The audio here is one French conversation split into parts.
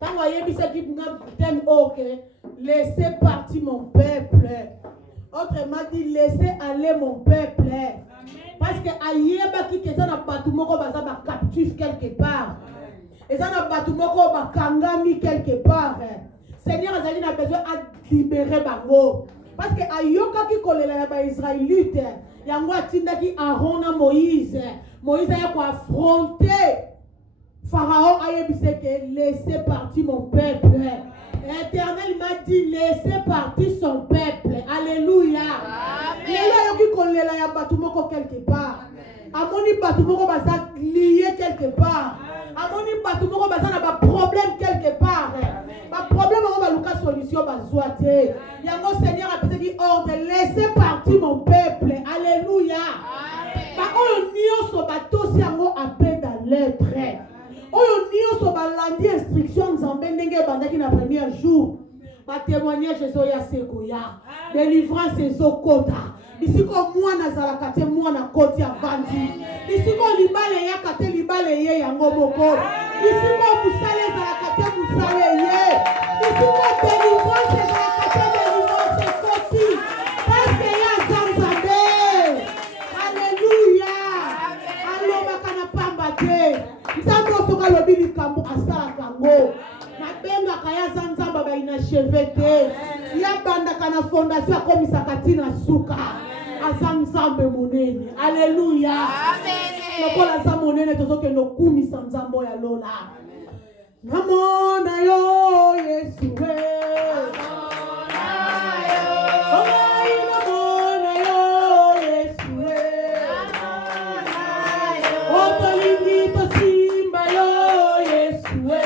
Tant que ok, laissez partir mon peuple. Autrement dit, laissez aller mon peuple. Parce que aïeba qui est dans batumoko bazaba captif quelque part. Et ça dans batumoko ba kangami quelque part. Seigneur Azali n'a besoin de libérer bango. Parce que ayoka qui kolela ba Israélite, yango atinda ki Aaron na Moïse. Moïse a quoi affronter Pharaon a dit que laissez partir mon peuple. L'Éternel m'a dit laissez partir son peuple. Alléluia. Il y a qui kolela ya batumoko quelque part. Amoni batumoko basa lié quelque part. Amoni batumoko basa na ba problème quelque part. Ba problème on va luka solution bazoate. Yango Seigneur a dit ordre laissez partir mon peuple. Alléluia. Ba oyo nyonso batosi yango appel dans l'être. Oyo nyonso balandi instruction nzambe ndenge bandaki na premier jour. Ba témoignage ezoya sekoya. Délivrance ezokota. Bisiko mwana zalaka te mwana koti avandi. Bisiko libale ya kate libale ye yango moko. Bisiko musale zalaka te musale ye. Bisiko délivrance zalaka te délivrance koti. Parce que ya zanzabe. Alléluia. Aloba kana pamba te. Nzambe osoka lobi likambo asala kango. Nabenga kaya zanzamba ba inacheve te. Ya banda kana fondation akomisaka tina suka. Azanzambe monene. Alléluia. Amen. Lokola za monene tozoke no kumisa nzambo ya lola. Namona yo Yesu we. Namona yo Yesu we. Otolingi to simba yo Yesu we.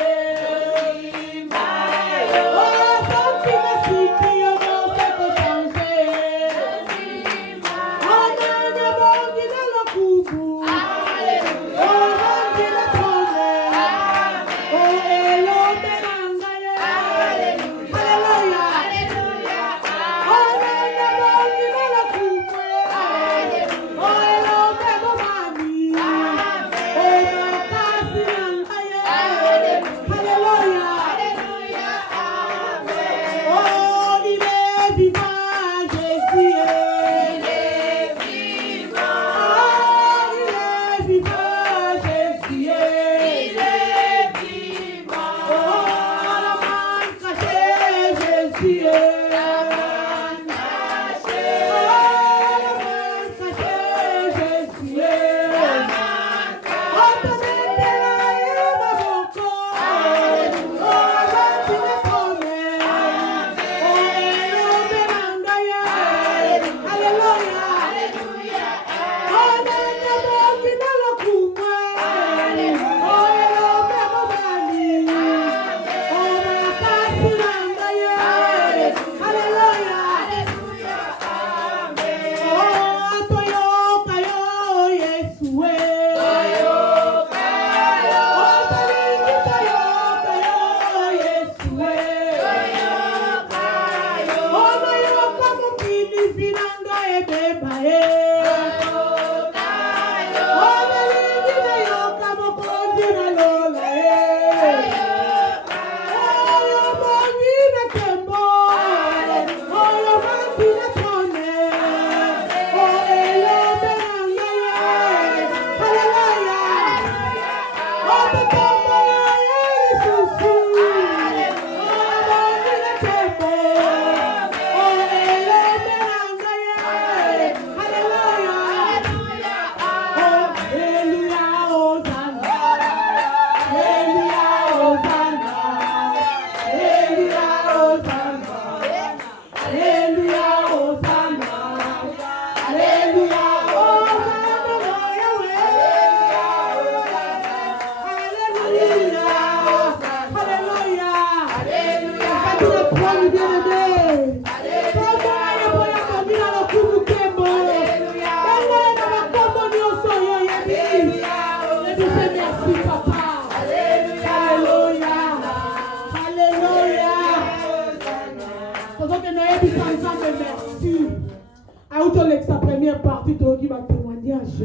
Sa première partie qui va témoignage.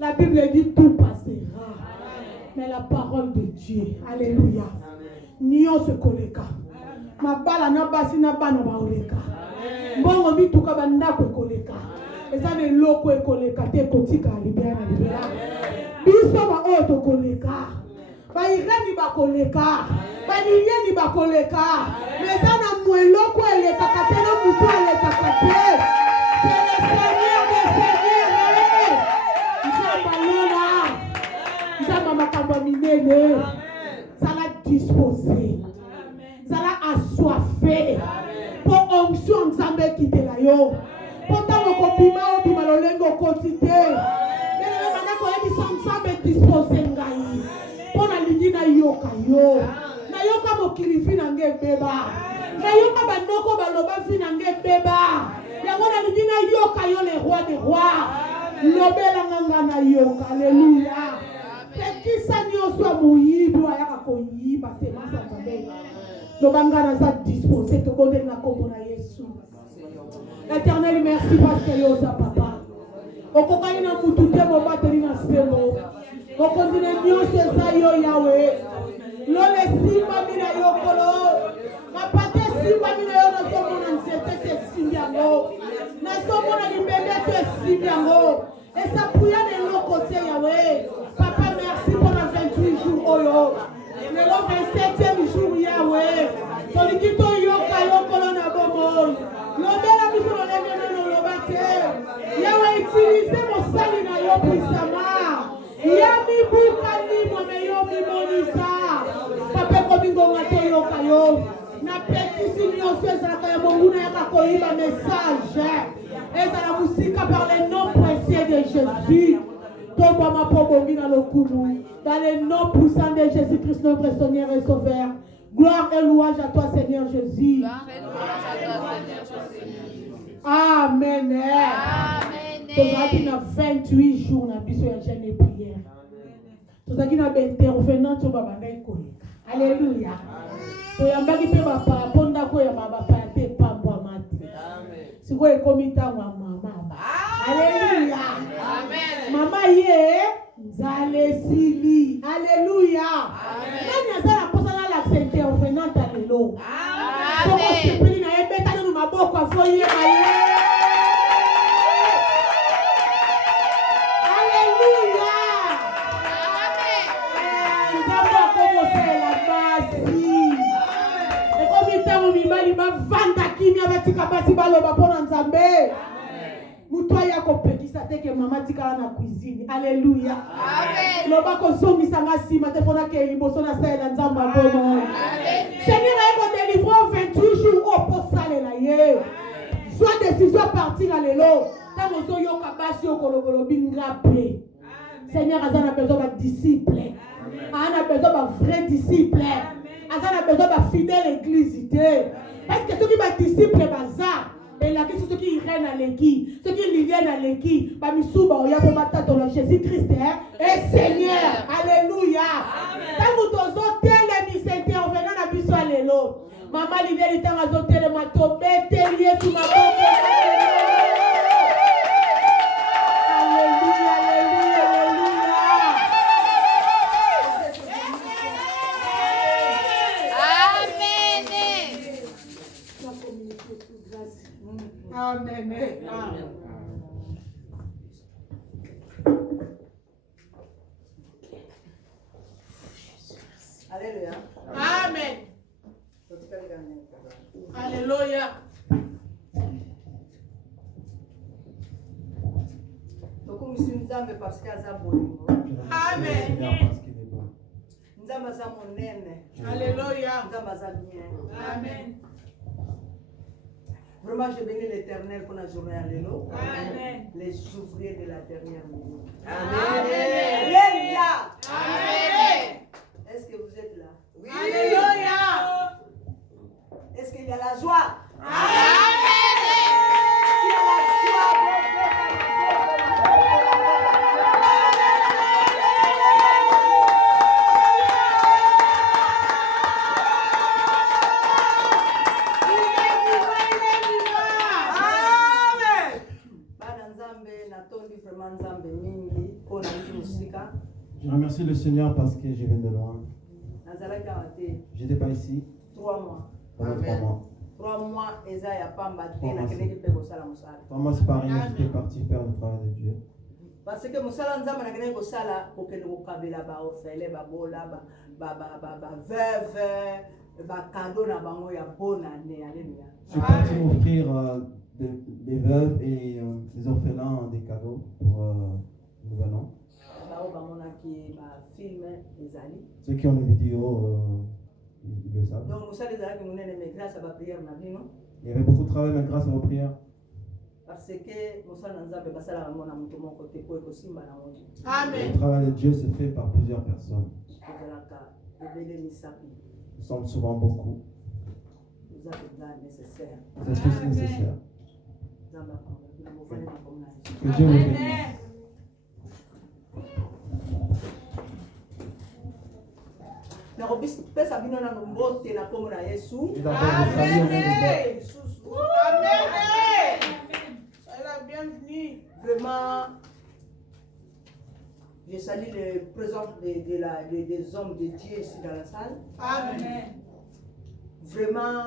La Bible dit tout passera. Mais la parole de Dieu, alléluia. nyonso ekoleka mabala na basi na bana baoleka mbongo mituka bandako ekoleka eza na eloko ekoleka te kotika libera na libera biso baoyo tokoleka baireni bakoleka balilieni bakoleka eza na mweloko elekaka te na mutu elekaka te c'est le Seigneur des Seigneurs nzamba lola nzamba makambo minene zala disposé zala assoiffé pour onction nzambe ekitela yo po ntango kobima obima lolenge okoti te elele bandako oyebisa nzambe dispose ngai mpo nalingi nayoka yo nayoka mokili vi na ngai ebeba nayoka bandoko baloba vi na ngai ebeba yango nalingi nayoka yo le roi des rois lobelanga nga nayoka alleluya pekisa nyonso ya moyibi ayaka koyiba semasa nzambe lobanga naza dispose tobondeli na kombo na yesu. Éternel, merci parce que yo za papa okokani na mutu te mobateli na semo okondine nyonso eza yo yawe lole simbami na yo kolo mapate simbami na yo nazomona nzete te esimbi yango nazomona libende te esimbi yango esapuya na eloko te yawe papa merci pour na 28 jours oyo lelo 27e jour yawe tolingi toyoka yo kolo na bomoi lobela biso lolenge nano loba te yawe utilize mosali na yo puissamment ya mibuka limwa me yo mimonisa papa komingonga toyoka yo na petisi nyonso ezalaka ya monguna yaka koyiba message ezala mosika par le nom précieux de Jésus tobwama mpo bongi na lokumu dans le nom puissant de Jésus-Christ notre Seigneur et Sauveur. Gloire et louange à toi Seigneur Jésus. Amen. Tozalaki na 28 jours na biso ya jeûne et prière. Tozalaki na intervenant to babandai koleka. Alléluia. Toyambaki pe bapa ponda ko ya bapa te pambwa mati. Siko ekomi ntango ya mama. Alléluia. Amen. Mama ye nzale sili. Alléluia. Nani azala posana la intervenant à lelo. Amen. Soko sepeli na ebeta no maboko afoye maye. Vanda kimia batika basi baloba pona nzambe muto ya kopekisa teke mama tikala na cuisine. Alléluia. Amen. Loba ko zongisa ngasima te fona ke liboso na sala nzamba bomo. Amen. Seigneur eko délivrer 28 jours au posale la ye. Soit décision partir à lelo tango so yoka basi okolobolo bingape. Seigneur azana besoin ba disciple. Ana besoin ba vrai disciple. Azana besoin ba fidèle église té. Parce que ceux qui sont disciples bazar et là ceux qui irènent à l'équipe, ceux qui liviennent à l'équipe, ba misuba oya pour battre dans Jésus-Christ et Seigneur. Alléluia. Quand vous tozo tele mi intervenant na biso alelo. Maman l'idée était à zoter le mato bête lié sous ma boque. Alléluia, alléluia, alléluia. Amen. Amen. Alléluia. Amen. Alléluia. Donc, nous sommes parce qu'il y a un bon. Amen. Nous sommes Alléluia. Amen. Vraiment, je bénis l'Éternel pour la journée à l'élo. Amen. Les ouvriers de la dernière minute. Amen. Alléluia. Amen. Est-ce que vous êtes là? Oui. Alléluia. Est-ce qu'il y a la joie? Amen. S'il y a la joie, Je remercie le Seigneur parce que je viens de loin. J'étais pas ici 3 mois. pendant 3 mois. 3 mois, Eza ya pamba te 3 na mois, keleki pe kosala musala. 3 mois c'est pareil, j'étais parti faire le travail de Dieu. Parce que musala nzambe na keleki kosala kokende kokabela ba orphelin ba bola ba veuve ba cadeau na bango ya bonne année. Alléluia. Je suis parti offrir des veuves et des orphelins des cadeaux pour Nouvel An. Bao bamonaki ba film ezali. Ceux qui ont les vidéos, ils le savent. Donc musala ezalaki monene mais grâce à ba prière na bino. Il y avait beaucoup de travail, mais grâce à vos prières. Parce que musala nzambe basala bango na mutu moko te po ekosimba na moto. Le travail de Dieu se fait par plusieurs personnes. Ezalaka ebele misapi. Nous sommes souvent beaucoup. Vous avez nécessaire. Vous êtes tous nécessaires. Nzambe akombe bofani na komna. Que Dieu vous bénisse. Pesa bino na mbote na kombo na Yesu. Et d'abord, vous saluez au nom de Dieu. Soyez la bienvenue. Vraiment, je salue les présents des hommes de Dieu ici dans la salle. Amen. Vraiment,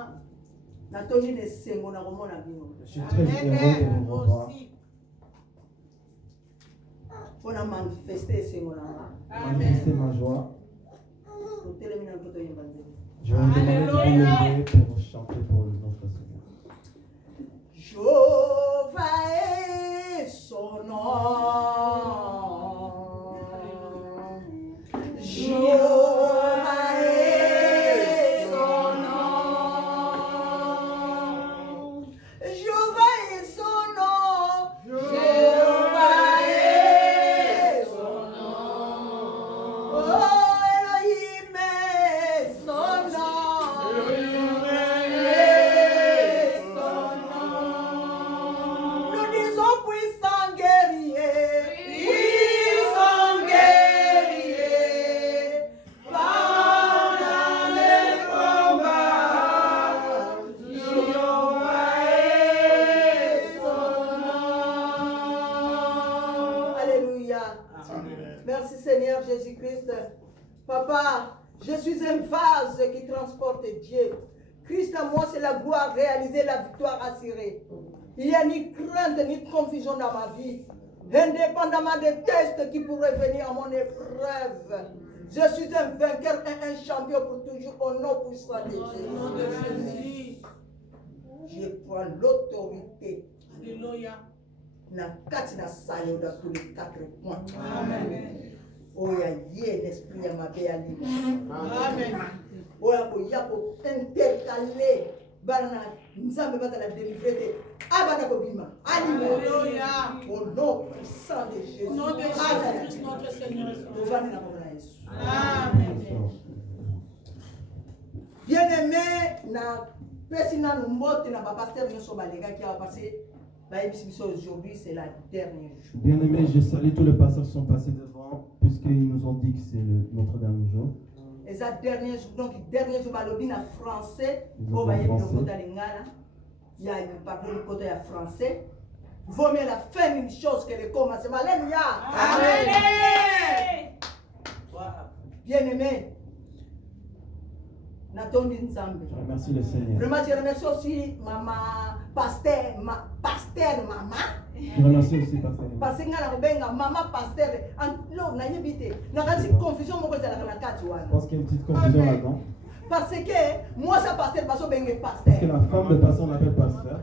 Nathalie ne sengo na komona bino. Je suis très heureux de vous revoir. On a manifesté sengo na. Manifester ma joie. Totelemi na koto yemba nzembo. Je vais vous demander de vous lever pour chanter pour notre Seigneur. Jéhovah est son nom. Jéhovah est son nom. Jéhovah est son nom. Jéhovah est son nom. Oh, Elohim est son nom. Elohim est son nom. Nous disons puissant guerrier, puissant guerrier, pendant les combats, Jéhovah est son nom. Alléluia. Merci Seigneur Jésus-Christ. Papa, je suis un vase qui transporte Dieu. Christ à moi, c'est la gloire réalisée, la victoire assurée. Il n'y a ni crainte ni confusion dans ma vie. Indépendamment des tests qui pourraient venir à mon épreuve, je suis un vainqueur et un champion pour toujours au nom puissant de Jésus. Je prends l'autorité. Alléluia. Na kati na sayo dans tous les 4 points. Amen. Oya ye l'esprit ya mabe ya libre. Amen. Oya ko ya ko intercaler bana nzambe bazala délivrer de abana ko bima. Alléluia. Au nom puissant de Jésus. Au nom de Jésus, notre Seigneur. Devant la parole de Jésus. Amen. Bien-aimé na pesina mbote na ba pasteur nyoso balega ki a passé. Aujourd'hui, c'est la dernière jour. Bien aimé, je salue tous les pasteurs qui sont passés devant, puisqu'ils nous ont dit que c'est notre dernier jour. Et ça, dernier jour, donc, dernier jour, il y a français. Il y a le côté français. Vaut mieux la fin une chose que le commencement. Alléluia. Amen. Bien aimé. Natondi Nzambe. Je remercie le Seigneur. Vraiment, je remercie aussi maman, pasteur maman. Je remercie aussi pasteur. Parce que maman pasteur, non, n'a évité. N'a pas de confusion, moi, je pense qu'il y a une petite confusion là-dedans. Parce que moi, ça pasteur, parce que Parce que la femme de pasteur, on l'appelle pasteur.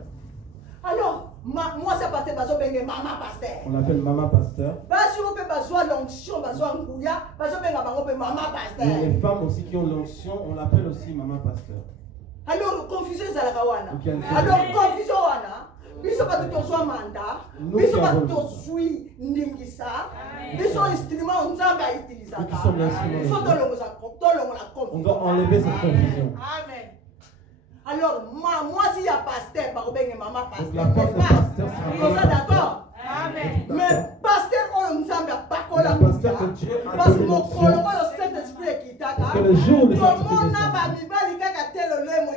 Alors, moi, ça pasteur, parce que maman pasteur. On l'appelle maman pasteur. Parce que on peut pas l'onction, parce qu'on bouilla, parce que maman pasteur. Et les femmes aussi qui ont l'onction, on l'appelle aussi maman pasteur. Alors, confusion, c'est la kawana. Donc, il y a une Alors, confusion, wana. Biso pas tout soit mandat. Biso pas tout suis ndingisa. Biso instrument nzambe a utilisé. Nous qui sommes l'instrument. Il faut la confusion. On doit enlever cette confusion. Amen. Alors, moi, si y a pasteur, par exemple, maman pasteur. Donc la femme de pasteur sera Vous êtes d'accord? Amen. Mais pasteur, on nous a pas collé Le pasteur que Dieu a parce que donné mon l'onction. colon, le Saint-Esprit qui t'a. Parce que le jour où le Saint-Esprit Tout le monde descend, n'a pas mis tel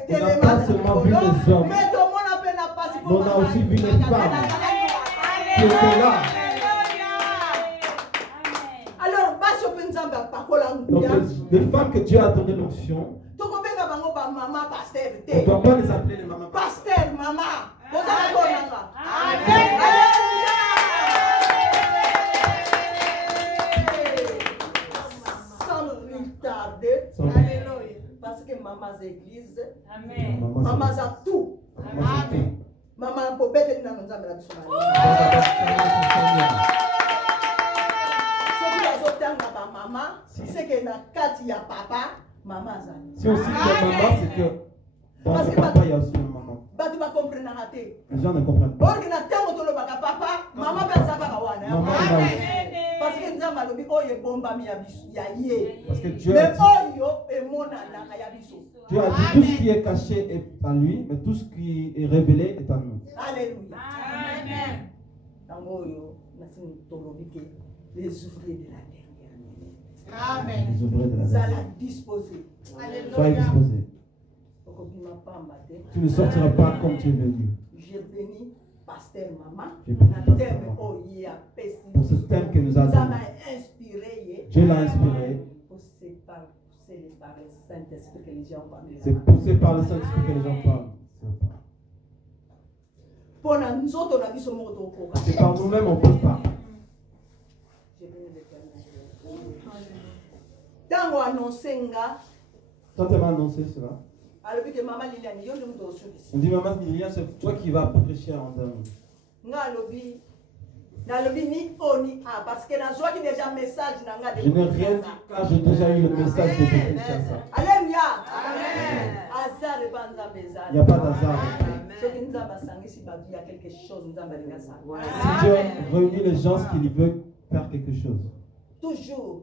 on n'a pas seulement vu les hommes, mais tout le monde a peine à passer mais on a aussi vu les femmes qui étaient là. Alors, Bacho Penzamba, pas collé Alléluia. les femmes que Dieu a donné l'onction, Tokobenga bango ba maman pasteur on te. ne doit pas les appeler les mamans. Pasteur, maman. Bozala konanga. Amen. Sans retarder, Sans- Alléluia. parce que maman église, Amen. maman a tout. Amen. Maman peut bête na nzambe na biso. Soki bazotanga ba maman, c'est que na kati ya papa, maman azali. Si on cite la maman, c'est que dans Parce le que papa, il y a aussi une maman. Bato ba comprendre te. Les gens ne comprennent pas. Orki na tango tolobaka papa, maman pe azaka ka wana. Maman, Parce que nzambe alobi oyo ebombami ya biso ya ye. parce que Dieu a Mais dit, oyo emonanaka ya biso. Dieu a dit tout ce qui est caché est à lui, mais tout ce qui est révélé est à nous. Alléluia. Amen. Tango oyo nasini tolobi ke les ouvriers de la dernière minute. Amen. Les ouvriers de la Zala terre. disposé. Soyez Alléluia. disposés. Okobima pamba te. Tu ne sortiras pas comme tu es venu. J'ai béni pasteur maman. J'ai béni Na pasteur thème maman. oyo ya pesi. Pour ce thème que nous a Ça donné. m'a inspiré ye. Dieu l'a inspiré. Pour séparer par le Saint-Esprit que les gens parlent. C'est poussé par le Saint-Esprit que les gens parlent. Pour na nzoto na biso moko tokoka. C'est par nous-mêmes, on ne peut pas. J'ai béni l'Éternel. Tango annoncé nga, Quand elle m'a annoncé cela, alobi ke mama Liliane yo ndio mtu osukisi. on dit maman Liliane, c'est toi qui vas prêcher en dame. Nga alobi nalobi ni o ni a parce que nazwaki déjà message na nga Je n'ai rien dit car j'ai déjà eu le message de Kinshasa. Alléluia. Amen. Hasard et pas nzambe Il n'y ezali. a pas d'hasard. Soki nzambe asangisi bato ya quelque chose nzambe alingi asala. Si Dieu réunit les gens qui veulent faire quelque chose, Toujours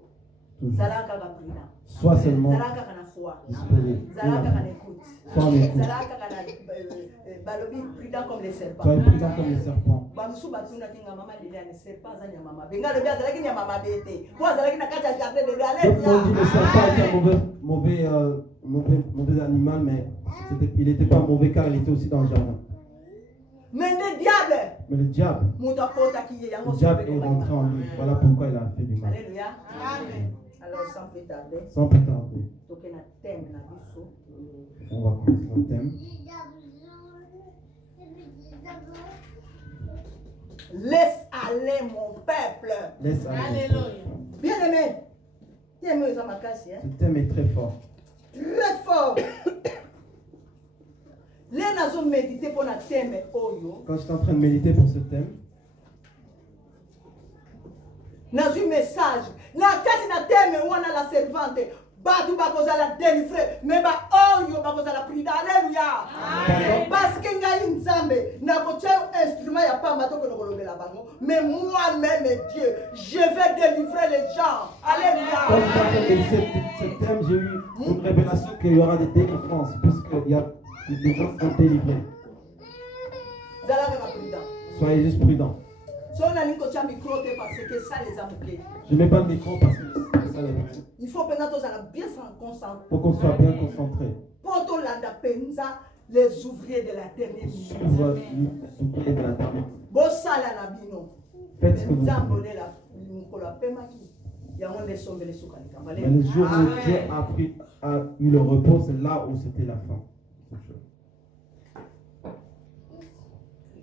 toujours, zala kaka prudent. sois seulement Zala kaka na foi. disponible. Zala kaka na écoute. Sois en écoute. Zala kaka na balobi prudent comme les serpents. Sois prudent comme les serpents. bamosusu batundaki nga mama Liliane serpent aza nyama mabe nga lobi azalaki nyama mabe te po azalaki na kati ya jardin de Donc on dit Dieu. le serpent était un mauvais animal, mais il n'était pas mauvais car il était aussi dans le jardin. mais nde diable Mais le diable moto akotaki ye yango est rentré en lui. Voilà pourquoi il a fait du mal. Alléluia. Amen. Alors sans plus tarder Sans plus tarder, toke na thème na biso on va commencer notre thème. laisse aller mon peuple. Laisse aller. Alléluia. Bien aimé thème oyo eza makasi hein? Ce thème est très fort. Très fort. Le nazo méditer mpo na thème oyo Quand j'étais en train de méditer pour ce thème, nazwi message na kati na thème wana la servante bato bakozala délivré mais baoyo bakozala prudent. Alléluia. Parce que ngai nzambe nakotia instrument ya pamba tokende kolobela bango mais moi-même Dieu je vais délivrer les gens. quand Alléluia. j'étais en train de méditer ce thème, j'ai eu une révélation qu'il y aura des délivrances, puisqu'il y a des gens qui sont délivrés. Zala kaka prudent. Soyez juste prudents. So nalingi kotia micro te parce que ça les a moqués. Je ne mets pas le micro parce que ça les fait. Il faut penza tozala bien s'en concentrer. Faut qu'on soit bien concentré. Po tolanda penza les ouvriers de la dernière minute. Suivre les ouvriers de la terre. Bosala na bino. Faites ce que vous Nzambe pouvez. olela mokolo apemaki yango nde esombeli suka likambo. Mais le jour où Dieu a eu le repos, c'est là où c'était la fin.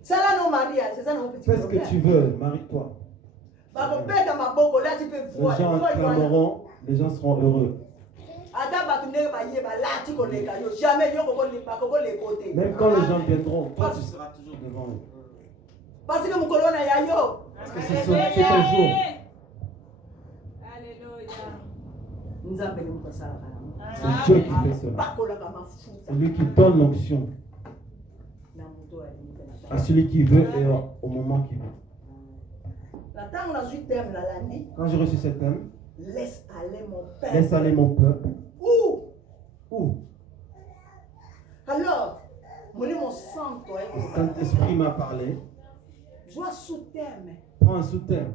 Sala no mariage, c'est ça non petit Fais ce que tu veux, marie-toi. bakopeta maboko lati mpe Les gens acclameront, les gens seront heureux. ata bato ndenge bayeba lati koleka yo jamais yo bakokoleko te Même quand les gens viendront, toi tu seras toujours devant eux. parce que mokolo wana ya yo Parce que c'est ton jour. Alléluia. nzambe ni moto asalaka yango C'est Dieu qui fait cela. bakolaka mafuta C'est lui qui donne l'onction na moto alingi mpe na à celui qui veut et au moment qu'il veut. na ntango nazwi teme nalandi Quand j'ai reçu ce thème, laisse aller mon père laisse aller mon peuple. Où alors molimo santo Le Saint-Esprit m'a parlé. zwa sous-terme Prends un sous-thème.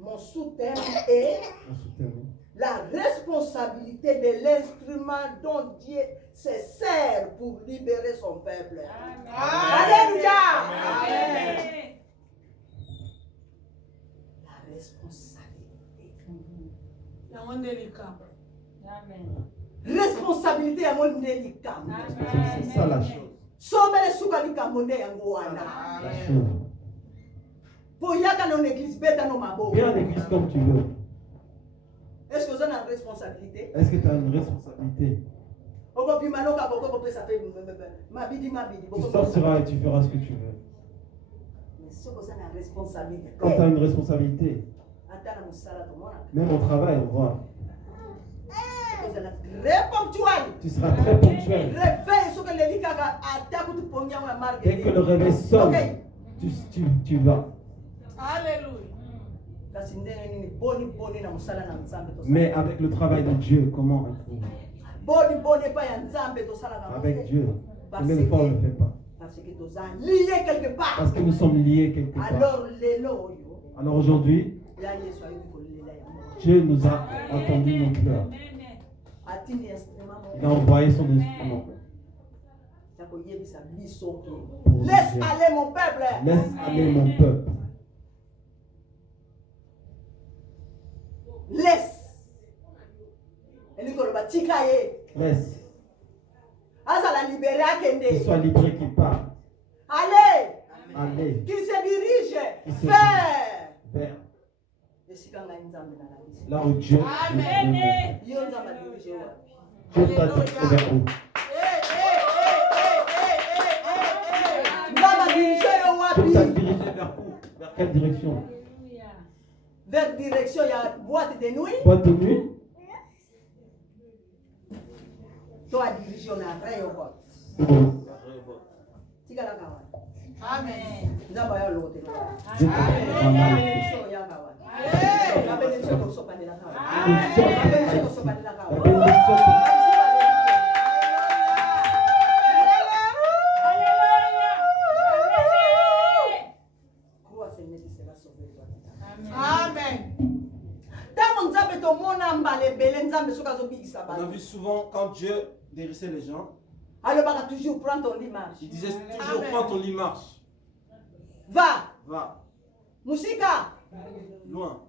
mon sous-terme est Un sous-thème. la responsabilité de l'instrument dont Dieu se sert pour libérer son peuple. Alléluia. Amen. La responsabilité. Responsabilité à mon délicat. C'est ça la chose. Sommez souka likambo nde yango wana. La chose. Pour yaka dans l'église beta no mabo. Viens à l'église comme tu veux. Est-ce que vous avez une responsabilité? Est-ce que tu as une responsabilité? Tu sortiras et tu feras ce que tu veux. Quand tu as une responsabilité, même au travail, on voit. Tu seras très ponctuel. Dès que le réveil sonne, tu vas. Alléluia. Mais avec le travail de Dieu, comment êtes-vous? Avec Dieu. Et même fois, on ne le fait pas. Parce que nous sommes liés quelque part. Parce que nous sommes liés quelque part. Alors aujourd'hui, Dieu nous a entendu nos pleurs. Il a envoyé son instrument. Laisse aller mon peuple. Laisse aller mon peuple. Laisse. Laisse. Qu'il soit libéré, qu'il parte. Allez. Allez. Qu'il se dirige vers là où Dieu Amen. Dieu t'a dirigé vers où? Dieu t'a dirigé vers où? Vers quelle direction? Vers direction, il y a boîte de nuit. Boîte de nuit? Toi, dirigé, on a rien au bord. Amen. On a vu souvent quand Dieu guérissait les gens, alors toujours prends ton lit marche. il disait toujours prends ton lit marche. Va. Musika. Loin.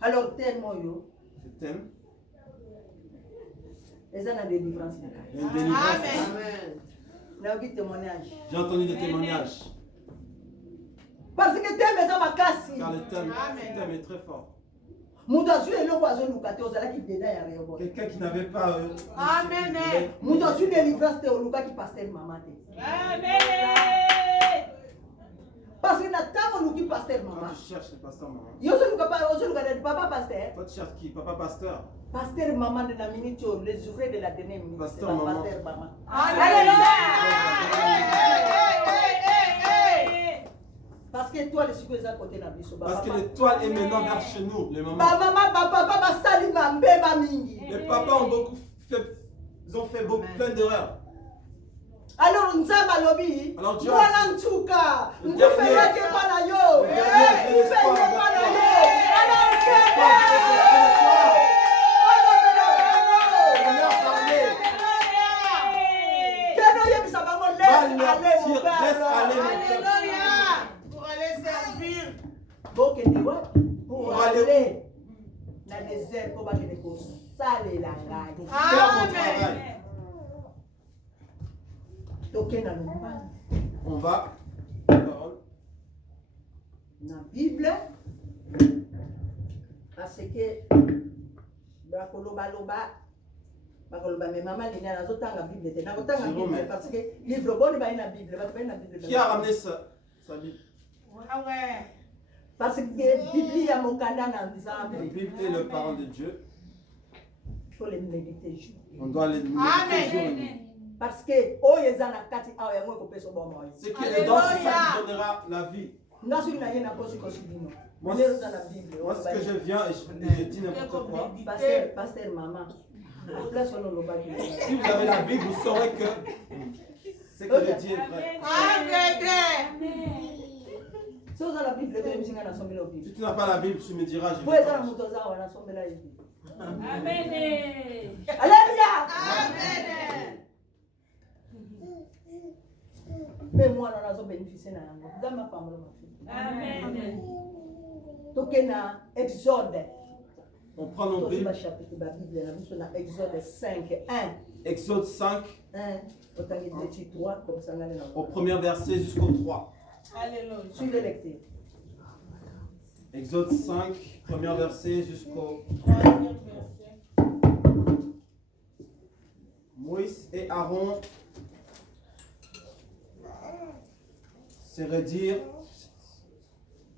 Alors tellement yo. Je t'aime. Et ça n'a des délivrance. Il y a une délivrance. Amen. Témoignage. J'ai entendu des témoignages. Parce que t'aimes ça ma casse. Car le thème est très fort. Quelqu'un qui n'avait pas. Amen. Parce que tu pasteur maman. Quand tu cherches le pasteur maman. Papa pasteur. Toi tu cherches qui? Papa pasteur. Pasteur maman de la minute, les ouvriers de la dernière minute. Pasteur maman. Alléluia. Parce que toi, les à côté parce que l'étoile est maintenant vers chez nous, les mamans. Les papas ont beaucoup fait, ils ont fait plein d'erreurs. Alors, nous avons lobby. Alors, Dieu pour aller dans le désert pour faire des choses. Ça, les langages. Pour faire mon travail. On va. Dans la Bible. Parce que. Mais maman, il y a la Bible. Parce que livre bon, il y a la Bible. Qui a ramené sa Bible? Parce que la Bible est mon canal. La Bible est le parole de Dieu. Il faut les méditer. On doit les méditer jour et nuit. Parce que ce qui est dedans, c'est ça qui donnera la vie. Moi, ce que je viens et je dis n'importe quoi. Pasteur maman. Si vous avez la Bible, vous saurez que ce que je dis est vrai. Si tu n'as pas la Bible, tu me diras, je vais pas. Amen. Alléluia. Amen. Mais moi, on a bénéficié dans ma femme. Amen. Tokena Exode. On prend nos Bibles. chapitre de la Bible, dans Exode 5, 1. Exode 5, 1. au premier verset jusqu'au 3. Alléluia. Suivez lecture. Exode 5, premier verset jusqu'au... Troisième verset. Moïse et Aaron se redirent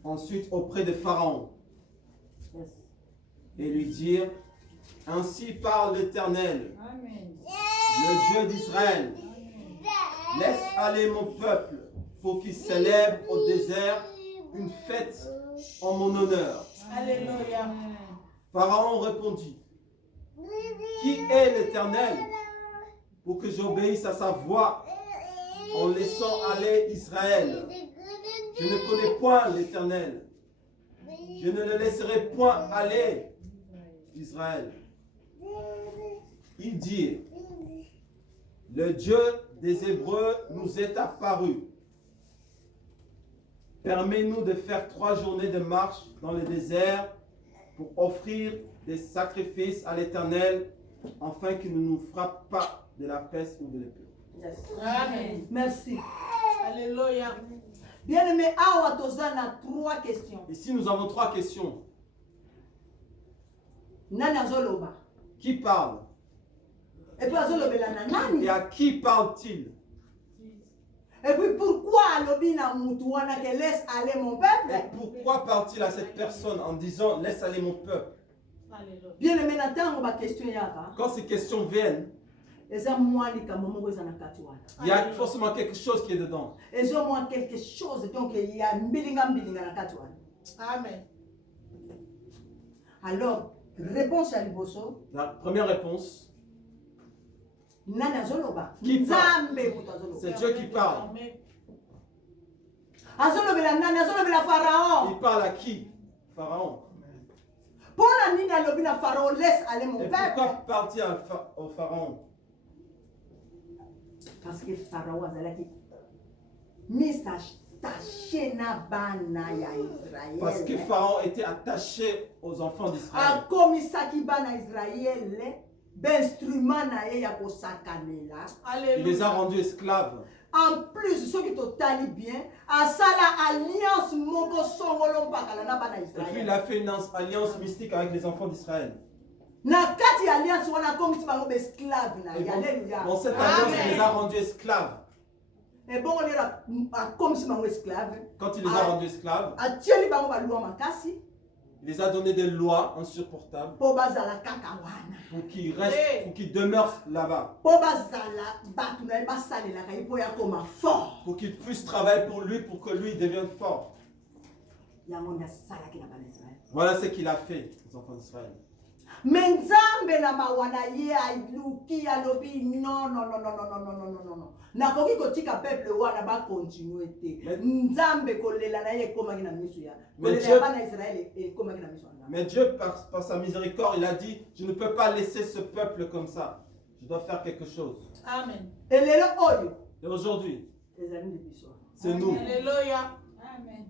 ensuite auprès de Pharaon Yes. et lui dirent: Ainsi parle l'Éternel, le Dieu d'Israël. Laisse aller mon peuple pour qu'il célèbre au désert une fête en mon honneur. Alléluia. Pharaon répondit: Qui est l'Éternel pour que j'obéisse à sa voix en laissant aller Israël? Je ne connais point l'Éternel. Je ne le laisserai point aller, Israël. Il dit: Le Dieu des Hébreux nous est apparu. Permets-nous de faire 3 journées de marche dans le désert pour offrir des sacrifices à l'Éternel, afin qu'il ne nous frappe pas de la peste ou de l'épée. Yes. Amen. Merci. Alléluia. Bien-aimé, Awa Tozana, 3 questions. Ici, nous avons 3 questions. Nana Zoloba. Qui parle? Et puis Azolobela Nani. Et à qui parle-t-il? Et puis pourquoi Alobina Moutouana que laisse aller mon peuple? Et pourquoi parle-t-il à cette personne en disant: Laisse aller mon peuple? Alléluia. Bien-aimé, Nathan, on va question yaka. Quand ces questions viennent, Eza mwani kama Mungu eza na kati wana. il y a forcément quelque chose qui est dedans. Ezo mwa quelque chose, donc il y a mbilinga na kati wana. Amen. Alors, réponse à Liboso. La première réponse, Nana Zoloba. Qui parle? Nzambe mutu azoloba. c'est Dieu qui parle. Azolobela nani? Azolobela Pharaon. Il parle à qui? Pharaon. Pona nini alobina Pharaon laisse aller mon Et peuple? pourquoi parle-t-il au Pharaon? Parce que Pharaon azalaki misa taché na bana ya Israël. Parce que Pharaon était attaché aux enfants d'Israël. Akomisaki bana Israël d'instrument na ye ya kosakanela. Il les a rendus esclaves. En plus, ceux qui totali bien, à ça la alliance moko songolo mpakala na bana Et puis il Israël. a fait une alliance mystique avec les enfants d'Israël. Na kati alliance wana comme si bango esclave na Et ye. Alléluia. dans cette alliance, il les a rendus esclaves. Et bon on est comme si bango esclave. Quand il les a rendus esclaves, Atieli bango ba loi makasi il les a donné des lois insupportables po bazala kaka wana. pour qu'ils restent, pour qu'ils demeurent là-bas. Po bazala batu na basalela ka ipo ya koma fort. Pour qu'ils puissent travailler pour lui, pour que lui devienne fort. Yango na sala ki na bana Israël. Voilà ce qu'il a fait, les enfants d'Israël. Mais Nzambe na mawana ye aluki alobi non. Nakoki kotika peuple wana ba continuer te. Nzambe kolela na ye komaki na misu ya. Kolela bana Israël e komaki na misu ya. Mais Dieu, par sa miséricorde, il a dit: Je ne peux pas laisser ce peuple comme ça. Je dois faire quelque chose. Amen. Et lelo oyo Et aujourd'hui, les amis de biso. c'est nous. Alléluia. Amen.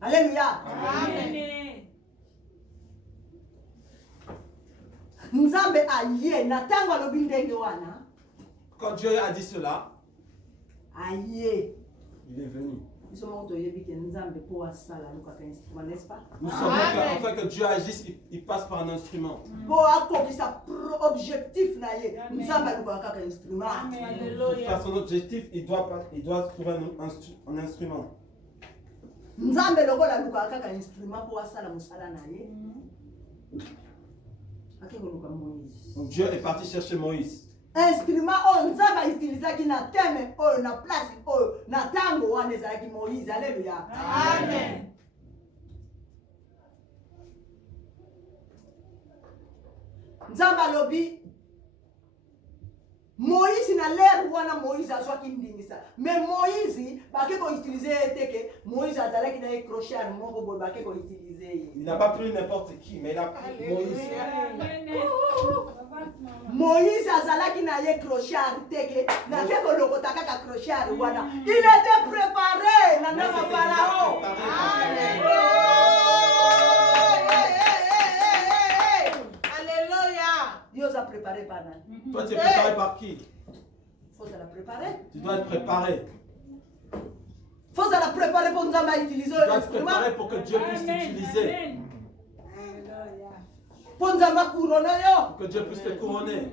Alléluia. Amen. Nzambe aye na tango alobi ndenge wana. Quand Dieu a dit cela, Aye. il est venu. Biso mo to yebi ke Nzambe po asala luka instrument, n'est-ce pas? Nous savons qu'afin que Dieu agisse, il passe par un instrument. Po akobisa objectif na ye. Nzambe luka kaka instrument. Pour Alléluia. faire son objectif, il doit trouver un instrument. Nzambe lokola luka kaka instrument po asala musala na ye. Akekoluka Moïse. Donc Dieu est parti chercher Moïse. Instrument oyo Nzambe autilisaki na teme oyo na place oyo na tango wana ezalaki Moïse. Alléluia. Amen. Nzambe alobi Moïse na l'air wana Moïse azwaki ndingisa. Mais Moïse bake ko utiliser teke Moïse azalaki na crochet moko boy bake ko utiliser. Il n'a pas pris n'importe qui, mais il a pris Moïse. Moïse azalaki na ye crochet teke na ke ko lokota kaka crochet wana. Il était préparé na ndama Pharaon. Alléluia. préparé par là. Toi, tu es préparé par qui? Faut la préparer. Tu dois être préparé. Faut la préparer pour nous utiliser Tu dois être l'instrument. préparé pour que Dieu puisse t'utiliser. Pour nous couronner. Pour que Dieu puisse te couronner.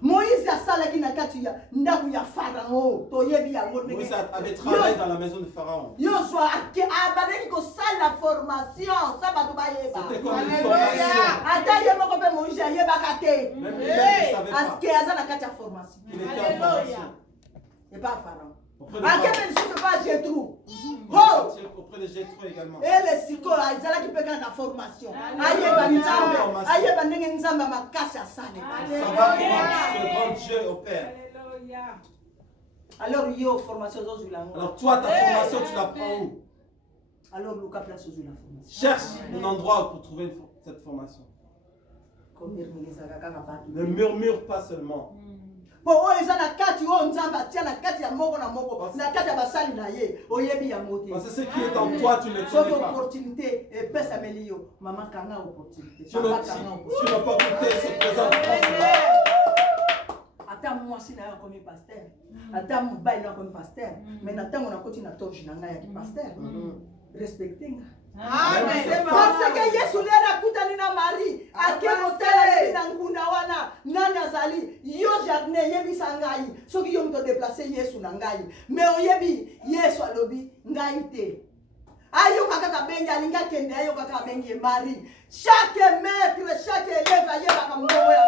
Moïse a salaki na kati ya ndaku ya Pharaon. Toyebi yango ndenge. Moïse avait travaillé dans la maison de Pharaon. Yoshua abandaki kosala la formation. Ça bato bayeba. C'était comme une formation. Ata ye moko pe Moïse ayebaka te. Même lui-même ne savait pas Aske aza na kati ya formation. qu'il était en formation. Et pas Pharaon. Auprès de Ake Pharaon. pe lisusu pas Jétrou. Il Oh! est auprès de Jéthro également. Ele siko azalaki mpe kaka na formation. Ayeba nzambe. Ayeba ndenge nzambe makasi asale. Ça va comment ce grand Dieu opère. Alors yo formation ozozwila ngo. Alors toi, ta formation, tu la prends où? Alors luka place ozwila formation. Cherche un endroit pour trouver cette formation. Komirmilizaka kaka bato. Ne murmure pas seulement. Po oyo eza na kati oyo nzambe atia na kati ya moko na moko na kati ya basali na ye oyebi yango te. Parce que ce qui est en toi, tu ne soki connais pas. opportunité epesameli yo mama kanga opportunité Si papa kanga opportunité. l'opportunité se présente, prends-la. Ata mwasi na yo akomi pasteur ata mobali na akomi pasteur mais na ntango nakoti na torche na ngai yaki pasteur respecte nga. Parce que Yesu lera akutani na Marie ake motala na ngunda wana nani azali yo jardin yebisa ngai soki yo mto déplacer Yesu na ngai mais oyebi Yesu alobi ngai te ayoka kaka bengi alinga kende ayoka kaka bengi Marie. Chaque maître chaque élève ayebaka mbongo ya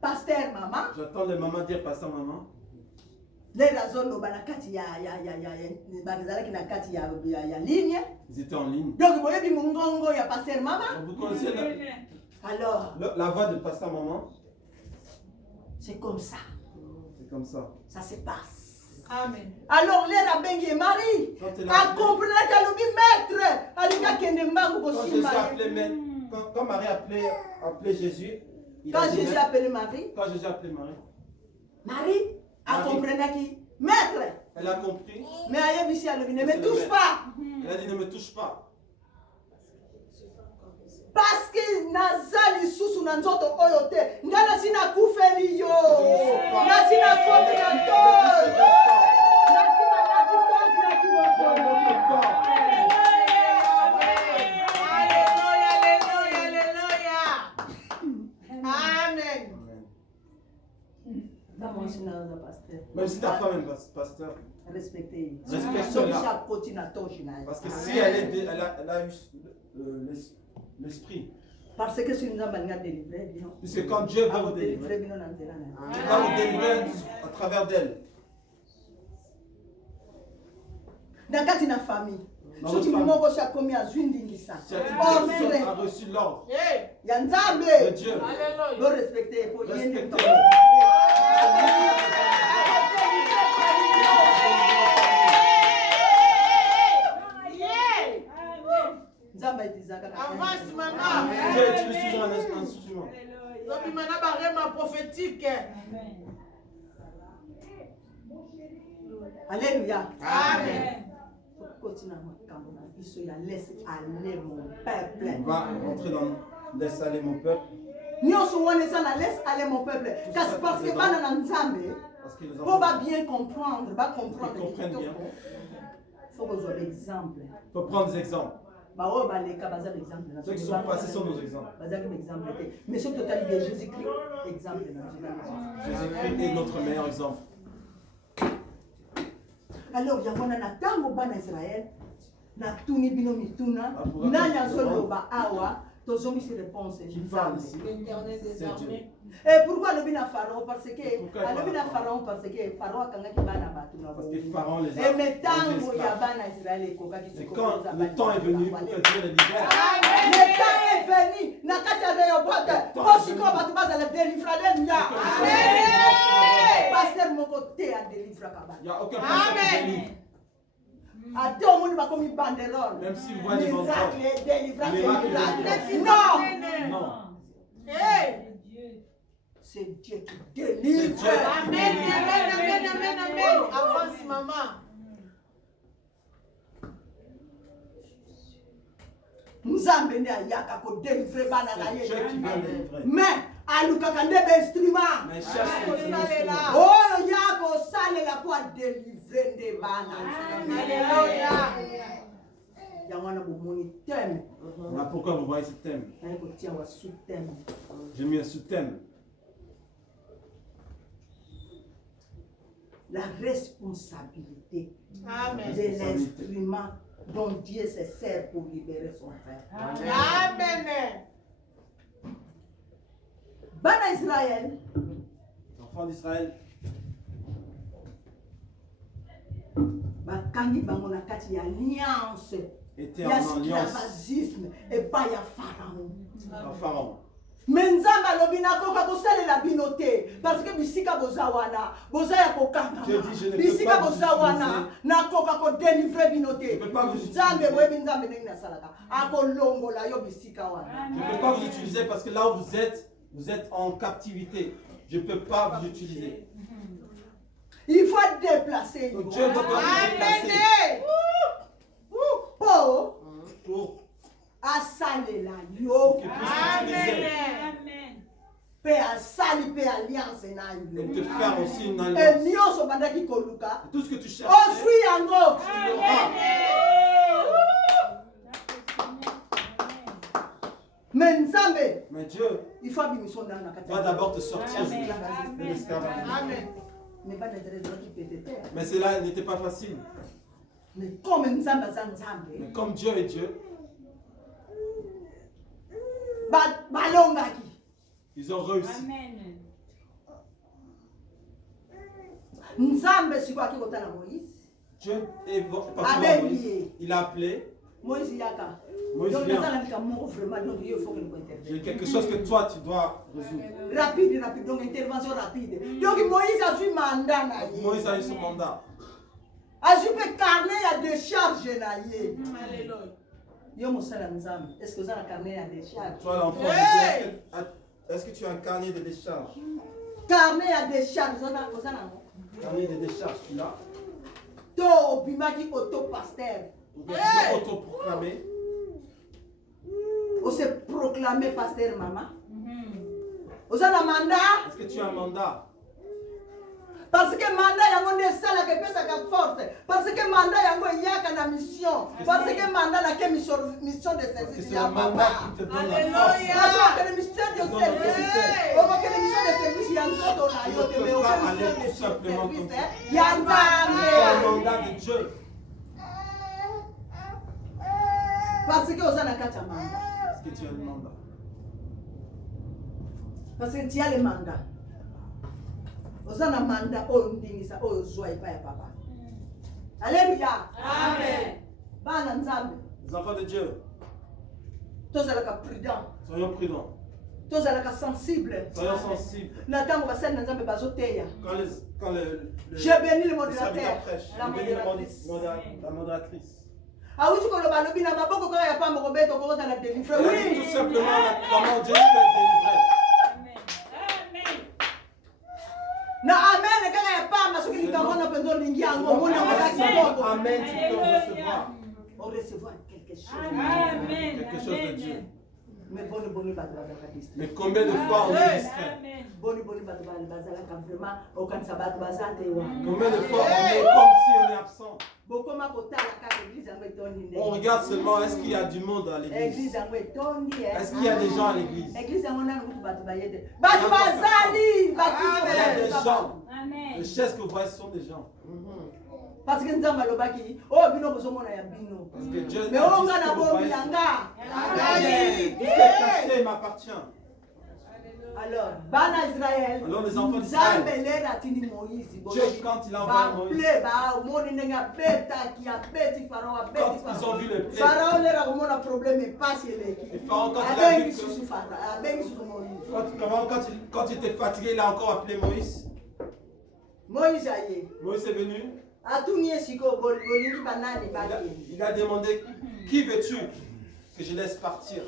pasteur maman. J'attends les mamans dire pasteur maman. Lera zolo banakati ya bazalaki na kati ya ligne. Ils étaient en ligne. Donc boyebi mungongo ya pasteur maman. Vous connaissez Alors la voix de pasteur maman? C'est comme ça. C'est comme ça. Ça se passe. Amen. Alors lera bengi et Marie a compris qu'elle obi maître alinga kende mbangu Quand Jésus kosimba. appelait maître, quand Marie appelait Jésus, Quand Jésus appelait Marie, quand Jésus appelait Marie, Marie a compris qui maître. elle a compris. Mais ayebisi alobi ne me touche pas. Elle a dit ne me touche pas. Parce que nazali susu na nzoto oyo te ngana sina kufeli yo na sina komi na to Même si ta femme est pasteur, respectez. respecte-la. Parce que si elle a eu l'esprit. Parce que si nous avons délivré, Puisque quand Dieu va vous délivrer, il va vous délivrer à travers d'elle. Dans la famille, Dans ceux qui votre m'ont reçu comme il y a une dingisa. Cette personne a reçu l'ordre Il y a un zambe. de Dieu. Vous respectez pour y Respectez. Avance, maman. Dieu utilise toujours un instrument. Donc, maintenant, barème prophétique. Alléluia. Amen. Laisse aller mon peuple. On va rentrer dans laisse aller mon peuple. Laisse aller mon peuple. Parce que bana na nzambe, Parce que les pour enfants bien comprendre, Ils comprennent bien. Il faut que vous ayez l'exemple. faut prendre des exemples. Ceux Ceux qui sont passés sont nos exemples. Mais ce total de Jésus-Christ, exemple. Jésus-Christ est notre meilleur exemple. Alors, il y a un tango ban Israël, na tuni bino mituna, nanya zoloba awa, tozomi se réponse. Qui parle ici? L'éternel des C'est Dieu. armées. Et pourquoi le bina Pharaon? Parce que Pourquoi il le bina parle Pharaon parce que Pharaon a kanga ki bana batuna. Parce que Pharaon les a Et mais tango rendus ya esclaves. bana Israël et koka ki Et quand le temps est venu pour que Dieu les libère, le temps est venu, na kati ya Rehoboth, posiko batu bazala délivrer nya. Pasteur moko te a délivrer kabana. il n'y a aucun pasteur qui délivre. Ate omoni bakomi banderole. Même s'il voit des banderoles. Miracle, délivrance, Miracle, miracle. Non, Non. Hey! c'est Dieu qui C'est délivre. Dieu. Amen, amen, amen, amen, amen. Avance, maman. Nzambe nde ayaka ko délivrer bana na C'est ye. Dieu qui va délivrer. Mais alukaka nde be instrument. Mais cherche les instruments. Oyo ya ko salela pour délivrer nde bana. Alléluia. Yango na bomoni thème. Voilà pourquoi vous voyez ce thème. Na ko tia wa sous thème. J'ai mis un sous-thème. La responsabilité Amen. de l'instrument dont Dieu se sert pour libérer son peuple. Amen. Bana Israël, Enfants d'Israël, bakangi bango na kati ya alliance étaient ya en alliance esclavagisme epai ya Pharaon. à Pharaon. Mais nzambe alobi nakoka kosalela bino te parce que bisika boza wana boza ya kokangama. Je dis, je ne peux Bisika pas vous boza wana utiliser. nakoka kodélivrer bino te. Je ne peux pas vous Nzambe utiliser. boyebi nzambe ndenge nasalaka akolongola yo bisika wana. Je ne peux pas vous utiliser parce que là où vous êtes en captivité. Je ne peux pas vous utiliser. Il faut déplacer yo. Donc Dieu doit vous déplacer Po pour asalela yo qu'il puisse t'utiliser Amen. pe asali pe alliance na et yo. te faire aussi une Et alliance. nyonso bandaki koluka Et tout ce que tu cherches, ozwi yango. tu l'auras. Mais nzambe Mais Dieu il faut abimiso ndana na kati va d'abord te sortir Amen. de l'esclavage. Amen. mais bana Israël ezalaki pete te. Mais cela n'était pas facile. Mais comme nzambe aza nzambe Mais comme Dieu est Dieu, balongaki ils ont réussi. Amen. nzambe sikoyo aki kotala Moïse. Dieu est parti Amen. voir Moïse. Il a appelé. Moïse yaka Moïse donc vient. nazalaki ka moko vraiment donc il faut que nous J'ai intervienne quelque chose que toi tu dois résoudre. rapide donc intervention rapide donc Moïse azwi mandat na ye Moïse a eu son mandat. azwi mpe carnet ya décharge na ye. Alléluia. Yo mosala nzambe est-ce que oza na carnet ya décharge? Toi l'enfant de Hey! Dieu, est-ce que tu as un carnet de décharge? Carnet ya décharge oza nango Carnet de décharge, tu l'as? to obimaki auto-pasteur Ou bien tu peux autoproclamer. ose proclamer pasteur mama oza na mandat Est-ce que tu as un mandat? parce que mandat yango nde esalaka epesaka force parce que mandat yango eyaka na mission parce que mandat nake mission de Parce que service c'est ya le mandat papa qui te donne la Alléluia. force. okokende mission de service okokende mission de service ya nzoto na yo te mais okende mission de service ya C'est nzambe un mandat de Dieu. parce que oza na kati ya mandat Est-ce que tu as un mandat? parce que tu as le mandat oza na mandat oyo ndingisa oyo ozwa epai ya papa alleluya Amen. bana nzambe Les enfants de Dieu, tozalaka prudent soyons prudents. tozalaka sensible Soyons sensibles. na ntango basali na nzambe bazoteya Quand le je bénis le le modérateur serviteur prêche, la je bénis le modératrice la modératrice. awuti koloba alobi na maboko kaka ya pamba kobeto kokozala délivre Elle a dit oui tout simplement la clamant Dieu peut être délivré. Amen. Amen. na amen kaka ya pamba soki likambo na mpenza olingi yango omoni yango kaka kitoko Amen, tu peux recevoir. orecevoir quelque chose Amen. Quelque chose de Dieu. mais boni bato bazalaka distrait Mais combien de fois on est distrait? Amen. boni bato bazalaka vraiment okanisa bato baza te wana Combien de fois on est comme si on est absent? bokoma kotala kaka église yango etondi nde On regarde seulement est-ce qu'il y a du monde à église l'église? yango etondi Est-ce qu'il y a des gens à l'église? église yango nano kutu bato baye te bato bazali Il y a des gens. Amen. Les chaises que vous voyez, ce sont des gens. parce que nzambe alobaki oyo bino bozomona ya bino Parce que Dieu a dit mais oyo nga ce que na vous voyez. bombi yanga Tout ce qui est caché m'appartient. alors bana israel Alors les enfants nzambe d'Israël, lere atindi moïse Dieu quand il a envoyé Moïse, baple baomoni ndenge abetaki abeti farao abeti quand ils ont vu le plaie, farao lere akomona problème epasi eleki et Pharaon quand il a abengi vu que susu abengi susu moïse quand il était fatigué, il a encore appelé Moïse. moïse aye Moïse est venu. atuni ye sikoyo bolingi banani bakende Il a demandé, qui veux-tu que je laisse partir?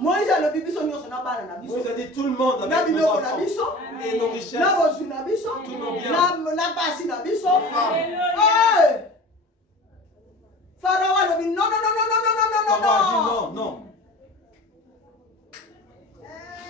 moïse alobi biso nyonso na bana na biso Moïse a dit tout le monde na avec nos biloko na enfants biso et nos richesses. na bozwi na biso Tout nos biens. na basi na biso Femmes.